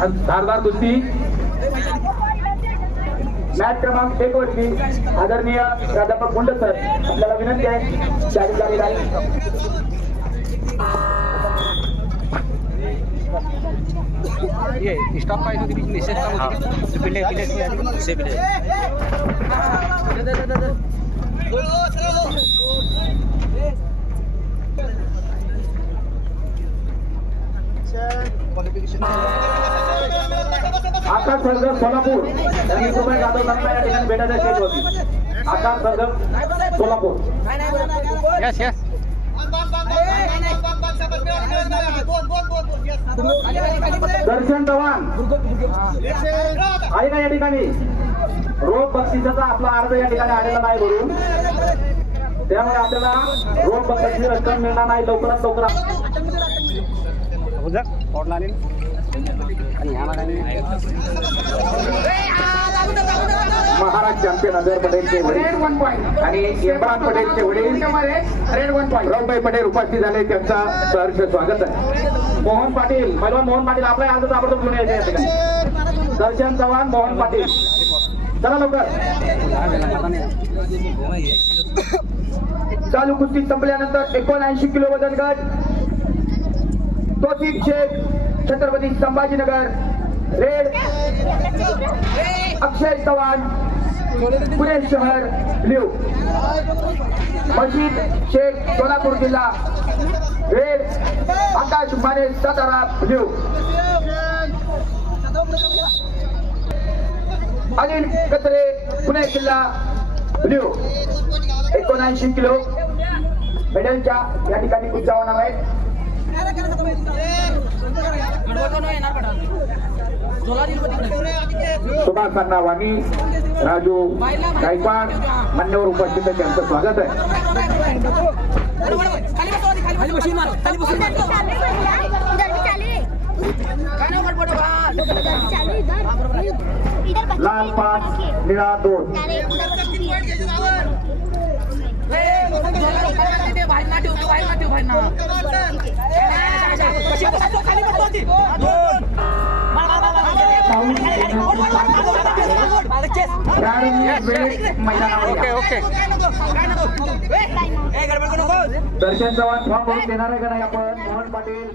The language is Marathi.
धारदार कुस्ती मॅच क्रमांक 1 वरती आदरणीय प्राध्यापक मुंडे सर आपल्याला विनंती आहे जाहीर झालेला आहे. ये स्टॉप पाहिजे होती बीच में स्टॉप होती पिले पिले से पिले आकाश सरगम सोलापूर यांनी रुपये जाधव संघ या ठिकाणी भेटायला स्टेज होती. आकाश सरगम सोलापूर यस यस दर्शन चव्हाण आहे ना या ठिकाणी रोख बक्षिसाचा आपला अर्ज या ठिकाणी आलेला नाही भरून, त्यामुळे आपल्याला रोख बक्षिसाची रक्कम मिळणार नाही लवकरात लवकर. महाराज चॅम्पियन अजय पटेलचे वडील आणि इम्रान पटेलचे वडील रावभाई पटेल उपस्थित झाले, त्यांचा सहर्ष स्वागत आहे. मोहन पाटील पैलवान मोहन पाटील आपला आज ताबडतोब घेऊन यायचे या ठिकाणी. दर्शन चव्हाण मोहन पाटील चला लवकर. चालू कुस्ती संपल्यानंतर 79 किलो वजन गट तोसीफ शेख छत्रपती संभाजीनगर रेड अक्षय चव्हाण पुणे शहर ब्ल्यू मशीद शेख सोलापूर जिल्हा रेड आकाश माने सातारा ब्ल्यू अनिल कचरे पुणे जिल्हा ब्ल्यू 79 किलो मेडलच्या या ठिकाणी कुस्त्या होणार आहेत. सुभाष अण्णा वाणी राजू गायकवाड मान्यवर उपस्थित आहे, त्यांचं स्वागत आहे. लाल 5 निळा 2 दर्शन चव्हाण फॉर्म भरून देणार आहे का नाही आपण. मोहन पाटील